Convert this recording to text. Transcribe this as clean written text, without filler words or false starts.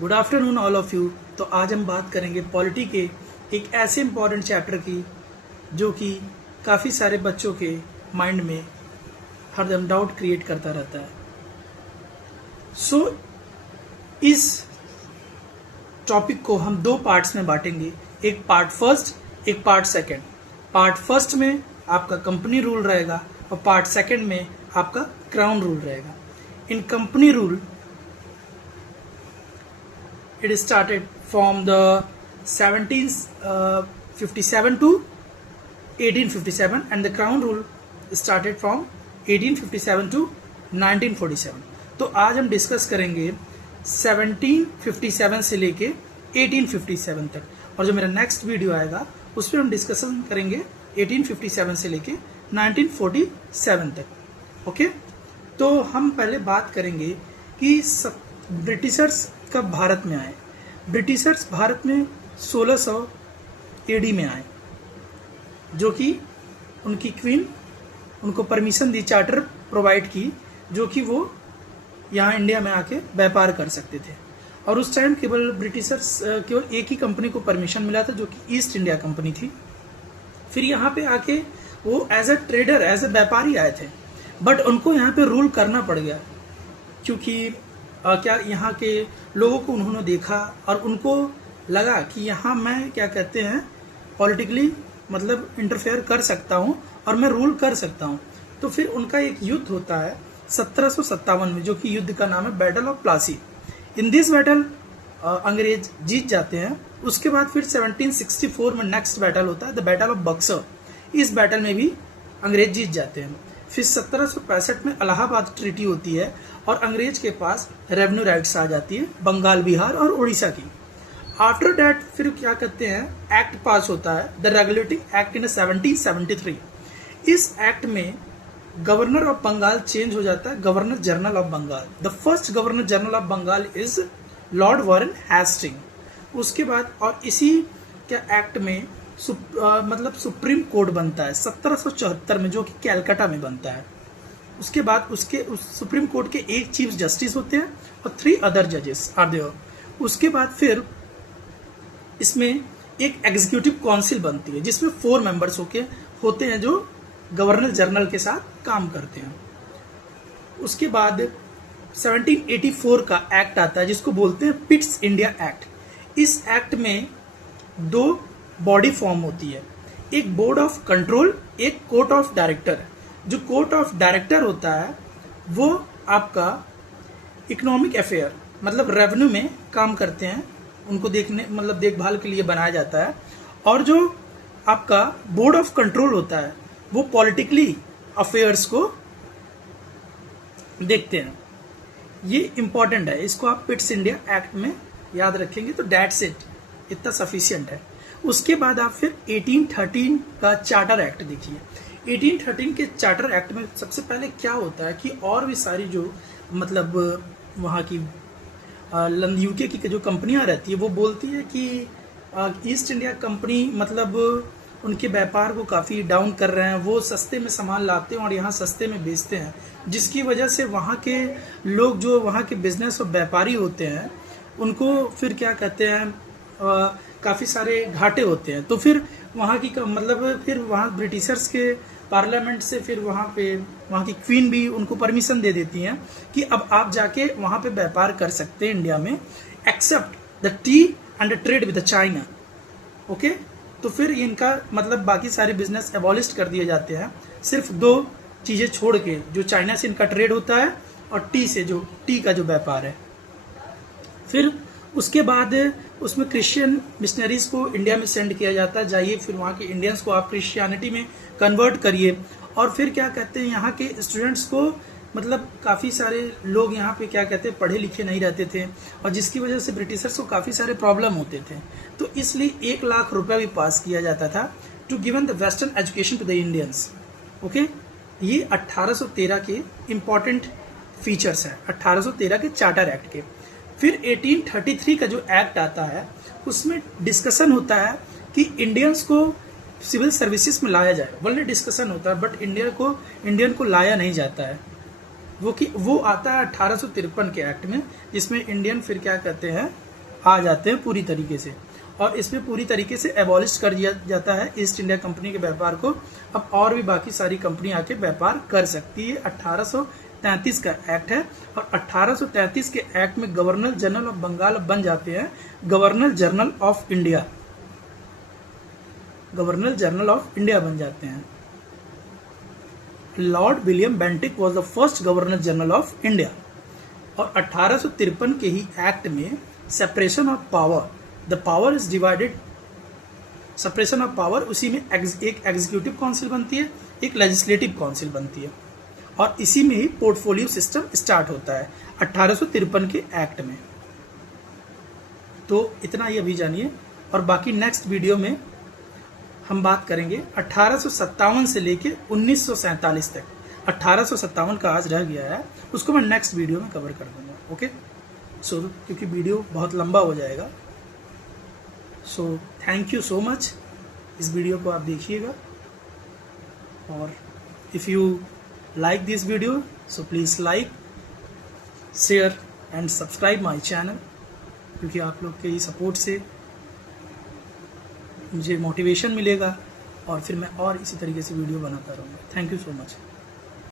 Good afternoon all of you. तो आज हम बात करेंगे पॉलिटी के एक ऐसे इम्पॉर्टेंट चैप्टर की जो कि काफ़ी सारे बच्चों के माइंड में हरदम डाउट क्रिएट करता रहता है। इस टॉपिक को हम दो पार्ट्स में बांटेंगे, एक पार्ट फर्स्ट, एक पार्ट सेकंड। पार्ट फर्स्ट में आपका कंपनी रूल रहेगा और पार्ट सेकंड में आपका क्राउन रूल रहेगा। In company rule it is started from the 1757 to 1857 and the crown rule started from 1857 to 1947। तो आज हम डिस्कस करेंगे 1757 से लेके 1857 तक, और जो मेरा नेक्स्ट वीडियो आएगा उस पर हम डिस्कशन करेंगे 1857 से लेके 1947 तक। ओके, तो हम पहले बात करेंगे कि ब्रिटिशर्स कब भारत में आए। ब्रिटिशर्स भारत में 1600 एडी में आए, जो कि उनकी क्वीन उनको परमिशन दी, चार्टर प्रोवाइड की, जो कि वो यहाँ इंडिया में आके व्यापार कर सकते थे। और उस टाइम केवल ब्रिटिशर्स केवल एक ही कंपनी को परमिशन मिला था, जो कि ईस्ट इंडिया कंपनी थी। फिर यहाँ पे आके वो as a trader, as a व्यापारी आए थे, बट उनको यहाँ पे रूल करना पड़ गया, क्योंकि क्या यहाँ के लोगों को उन्होंने देखा और उनको लगा कि यहाँ मैं क्या कहते हैं पॉलिटिकली मतलब इंटरफेयर कर सकता हूँ और मैं रूल कर सकता हूँ। तो फिर उनका एक युद्ध होता है 1757 में, जो कि युद्ध का नाम है battle of Plassey. In this battle अंग्रेज जीत जाते हैं। उसके बाद फिर 1764 में नेक्स्ट बैटल होता है द बैटल ऑफ बक्सर। इस बैटल में भी अंग्रेज जीत जाते हैं। फिर 1765 में इलाहाबाद ट्रीटी होती है और अंग्रेज के पास रेवेन्यू राइट्स आ जाती है बंगाल, बिहार और उड़ीसा की। आफ्टर दैट फिर क्या कहते हैं एक्ट पास होता है द रेगुलेटिंग एक्ट इन 1773। इस एक्ट में गवर्नर ऑफ बंगाल चेंज हो जाता है governor general of Bengal. The first governor general of Bengal is lord Warren Hasting. उसके बाद और इसी क्या एक्ट में मतलब सुप्रीम कोर्ट बनता है 1774 में, जो कि कैलकाटा में बनता है। उसके बाद उस सुप्रीम कोर्ट के एक चीफ जस्टिस होते हैं और 3 अदर जजेस आर देयर। उसके बाद फिर इसमें एक एग्जीक्यूटिव काउंसिल बनती है, जिसमें 4 मेंबर्स होते हैं जो गवर्नर जनरल के साथ काम करते हैं। उसके बाद 1784 का एक्ट आता है, जिसको बोलते हैं पिट्स इंडिया एक्ट। इस एक्ट में 2 बॉडी फॉर्म होती है, एक बोर्ड ऑफ कंट्रोल, एक कोर्ट ऑफ डायरेक्टर। जो कोर्ट ऑफ डायरेक्टर होता है वो आपका इकोनॉमिक अफेयर मतलब रेवेन्यू में काम करते हैं, उनको देखने मतलब देखभाल के लिए बनाया जाता है। और जो आपका बोर्ड ऑफ कंट्रोल होता है वो पॉलिटिकली अफेयर्स को देखते हैं। ये इंपॉर्टेंट है, इसको आप पिट्स इंडिया एक्ट में याद रखेंगे तो दैट्स इट, इतना सफिशिएंट है। उसके बाद आप फिर 1813 का चार्टर एक्ट देखिए। 1813 के चार्टर एक्ट में सबसे पहले क्या होता है कि और भी सारी जो मतलब वहाँ की यूके की जो कंपनियां रहती है वो बोलती है कि ईस्ट इंडिया कंपनी मतलब उनके व्यापार को काफ़ी डाउन कर रहे हैं, वो सस्ते में सामान लाते हैं और यहाँ सस्ते में बेचते हैं, जिसकी वजह से वहाँ के लोग जो वहाँ के बिजनेस और व्यापारी होते हैं उनको फिर क्या कहते हैं काफ़ी सारे घाटे होते हैं। तो फिर वहाँ की मतलब फिर वहाँ ब्रिटिशर्स के पार्लियामेंट से फिर वहाँ की क्वीन भी उनको परमिशन दे देती हैं कि अब आप जाके वहाँ पे व्यापार कर सकते हैं इंडिया में, except the tea and the trade with China. Okay, तो फिर इनका मतलब बाकी सारे बिजनेस एबॉलिस्ट कर दिए जाते हैं, सिर्फ 2 चीज़ें छोड़ के, जो चाइना से इनका ट्रेड होता है और टी का जो व्यापार है। फिर उसके बाद उसमें क्रिश्चियन मिशनरीज को इंडिया में सेंड किया जाता है, जाइए फिर वहाँ के इंडियंस को आप क्रिश्चियनिटी में कन्वर्ट करिए। और फिर क्या कहते हैं यहाँ के स्टूडेंट्स को मतलब काफ़ी सारे लोग यहाँ पे क्या कहते हैं पढ़े लिखे नहीं रहते थे, और जिसकी वजह से ब्रिटिशर्स को काफ़ी सारे प्रॉब्लम होते थे। तो इसलिए 1 लाख रुपया भी पास किया जाता था to given the western education to the Indians. Okay, ये 1813 के इम्पॉर्टेंट फीचर्स हैं, 1813 के चार्टर एक्ट के। फिर 1833 का जो एक्ट आता है उसमें डिस्कशन होता है कि इंडियंस को सिविल सर्विसेज में लाया जाए। वर्ल्ड डिस्कशन होता है बट इंडियन को लाया नहीं जाता है। वो आता है 1853 के एक्ट में, जिसमें इंडियन फिर क्या कहते हैं आ जाते हैं पूरी तरीके से, और इसमें पूरी तरीके से एबॉलिश कर दिया जाता है ईस्ट इंडिया कंपनी के व्यापार को। अब और भी बाकी सारी कंपनी आके व्यापार कर सकती है। 1833 का एक्ट है, और 1833 के एक्ट में गवर्नर जनरल ऑफ बंगाल बन जाते हैं governor general of India, governor general of India बन जाते हैं। Lord William Bentinck was the first governor general of India. और 1853 के ही एक्ट में separation of power, the power is divided, separation of power, उसी में एक एग्जीक्यूटिव काउंसिल बनती है, एक लेजिस्लेटिव काउंसिल बनती है, और इसी में ही पोर्टफोलियो सिस्टम स्टार्ट होता है 1853 के एक्ट में। तो इतना ही अभी जानिए, और बाकी नेक्स्ट वीडियो में हम बात करेंगे 1857 से लेके 1947 तक। 1857 का आज रह गया है, उसको मैं नेक्स्ट वीडियो में कवर कर दूंगा। ओके, सो क्योंकि वीडियो बहुत लंबा हो जाएगा। So thank you so much, इस वीडियो को आप देखिएगा, और if you like this video, so please like, share and subscribe my channel, क्योंकि आप लोग के सपोर्ट से मुझे मोटिवेशन मिलेगा, और फिर मैं और इसी तरीके से वीडियो बनाता रहूँगा। Thank you so much.